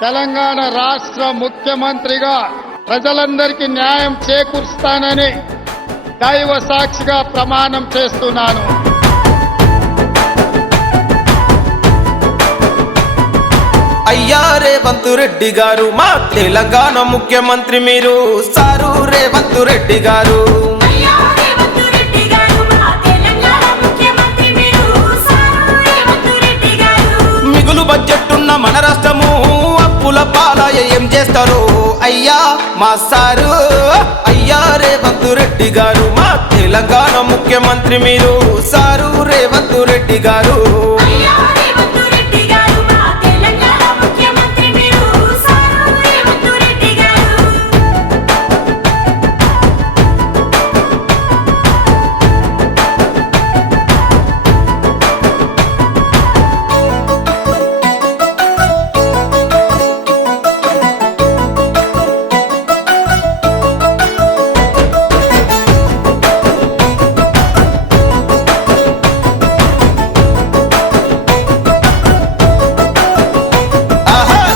తెలంగాణ రాష్ట్ర ముఖ్యమంత్రిగా ప్రజలందరికీ న్యాయం చేకూరుస్తానని దైవ సాక్షిగా ప్రమాణం చేస్తున్నాను. అయ్యా రేవంత్ రెడ్డి గారు మా తెలంగాణ ముఖ్యమంత్రి మీరు సారు రేవంత్ రెడ్డి గారు. మిగులు బడ్జెట్ ఉన్న మన రాష్ట్రము అప్పుల పాలయ ఏం చేస్తారు అయ్యా మా సారు. అయ్యా రేవంత్ రెడ్డి గారు మా తెలంగాణ ముఖ్యమంత్రి మీరు సారు రేవంత్ రెడ్డి గారు.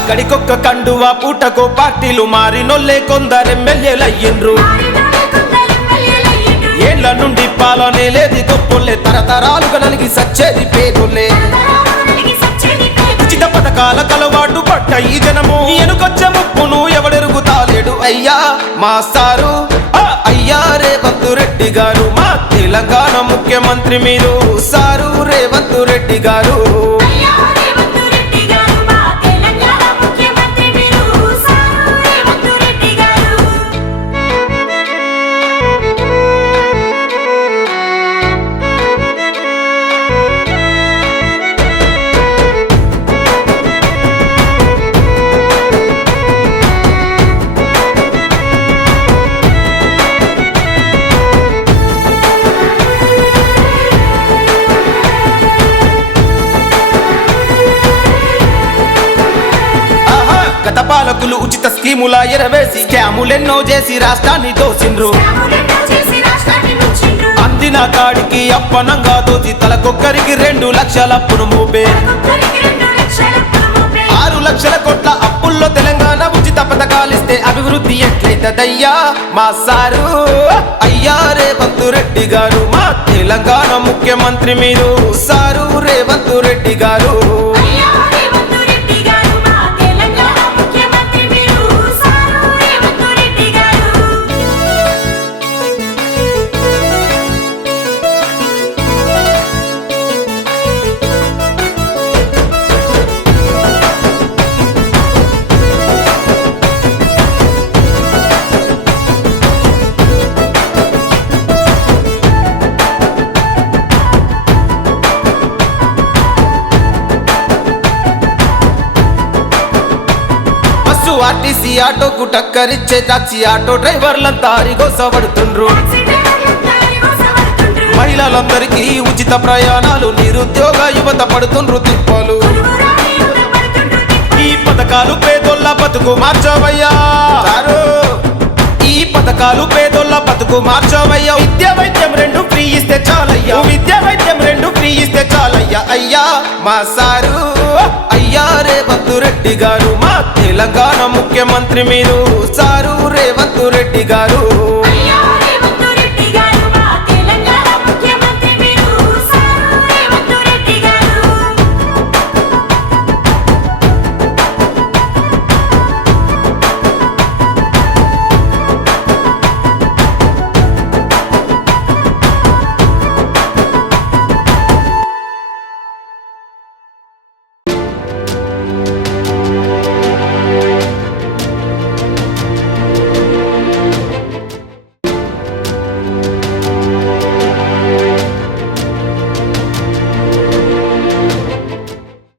గడికొక్క కండువా పూటకో పార్టీలు మారినొల్లే కొందరెమ్మెల్యేలయ్యిండ్రు. ఏళ్ల నుండి పాలనే లేది గొప్పొల్లే తరతరాలుగా నలిగి సచ్చేది పేదొల్లే. ఉచిత పథకాల కలవాటు పట్ట ఈ జనము ఎనుకొచ్చే ముప్పును ఎవడెరుగుతాలేడు అయ్యా మా సారు. అయ్యా రేవంత్ రెడ్డి గారు మా తెలంగాణ ముఖ్యమంత్రి మీరు సారు రేవంత్ రెడ్డి గారు. గత పాలకులు ఉచిత స్కీముల ఎరవేసి స్కాములెన్నో చేసి రాష్ట్రాన్ని దోసిండ్రు. అందిన కాడికి అప్పనంగా దోచి తలకొక్కరికి 2 లక్షల అప్పును మోపే. 6 లక్షల కోట్ల అప్పుల్లో తెలంగాణ ఉచిత పథకాలిస్తే అభివృద్ధి ఎట్లయితదయ్యా మా సారు. అయ్యా రేవంత్ రెడ్డి గారు మా తెలంగాణ ముఖ్యమంత్రి మీరు సారు రేవంత్ రెడ్డి గారు. ఆర్టీసీ ఆటోకు టక్కరిచ్చే టాక్సీ ఆటో డ్రైవర్లంతా అరిగోసపడుతుండ్రు. మహిళలందరికీ ఉచిత ప్రయాణాలు నిరుద్యోగ యువత పడుతుండ్రు తిప్పాలు. ఈ పథకాలు పేదోళ్ళ బతుకు మార్చవయ్యా. ఈ పథకాలు పేదోళ్ళ బతుకు మార్చవయ్యా. విద్య వైద్యం 2 ఫ్రీ ఇస్తే చాలయ్యా. విద్య వైద్యం 2 ఫ్రీ ఇస్తే చాలయ్యా అయ్యా మా సారు. అయ్యా రేవంత్ రెడ్డి గారు మా తెలంగాణ ముఖ్యమంత్రి మీరు సారు రేవంత్ రెడ్డి గారు.